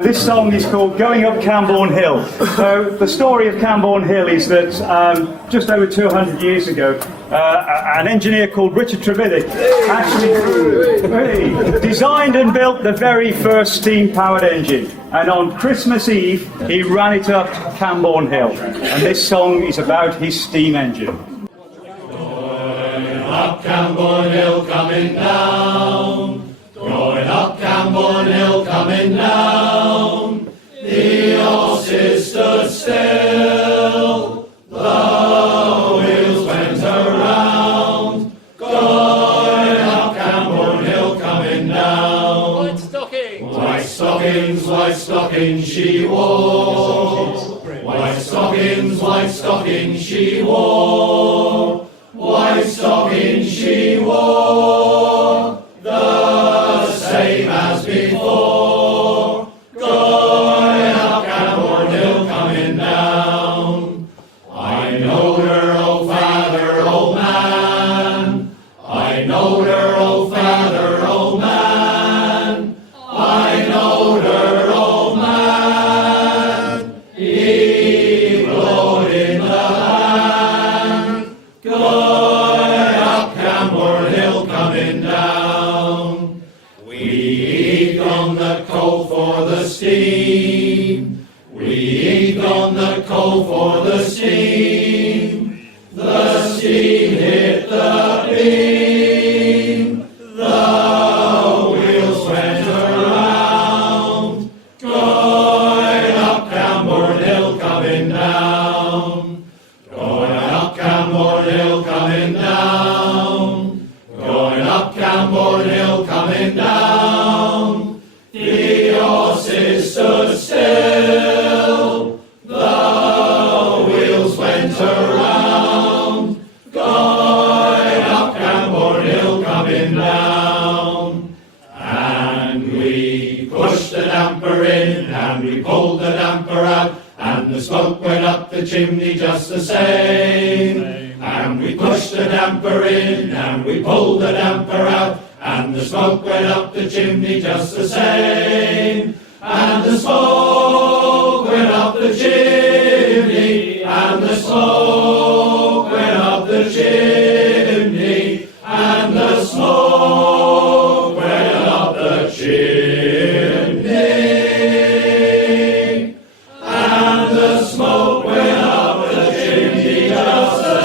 This song is called Going Up Camborne Hill. So the story of Camborne Hill is that just over 200 years ago, an engineer called Richard Trevithick actually designed and built the very first steam-powered engine. And on Christmas Eve, he ran it up Camborne Hill. And this song is about his steam engine. Going up Camborne Hill, coming down. Going up Camborne Hill, coming down. The horses stood still, the wheels went around. Going up Camborne Hill, coming down. White stockings she wore. White stockings she wore. White stockings she wore. The same as before. Going up Camborne Hill, coming down. I knowed her, old father, old man. I knowed her, old father, old man. I knowed her, old man. He blowed in the hand. Going up Camborne Hill, coming down. We on the coal for the steam. We on the coal for the steam. The steam hit the beam. The wheels went around. Going up Camborne Hill, coming down. Going up Camborne Hill, coming down. Going up Camborne Hill, coming down. The horses stood still, the wheels went around. Going up Camborne Hill, coming down. And we pushed the damper in, and we pulled the damper out, and the smoke went up the chimney just the same. And we pushed the damper in, and we pulled the damper out, and the smoke went up the chimney just the same. And the smoke went up the chimney, and the smoke went up the chimney, and the smoke went up the chimney, and the smoke went up the chimney just the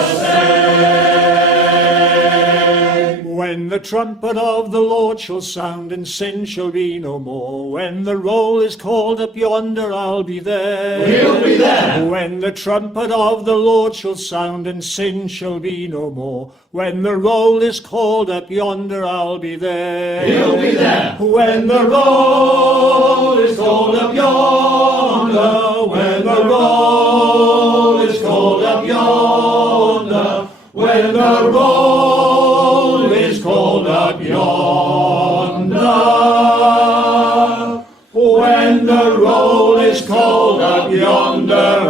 same. When the trumpet of the Lord shall sound, and sin shall be no more. When the roll is called up yonder, I'll be there. We'll be there. When the trumpet of the Lord shall sound, and sin shall be no more. When the roll is called up yonder, I'll be there. We'll be there. When the roll is called up yonder, when the roll is called up yonder, when the roll is called up yonder, when the roll is called up yonder,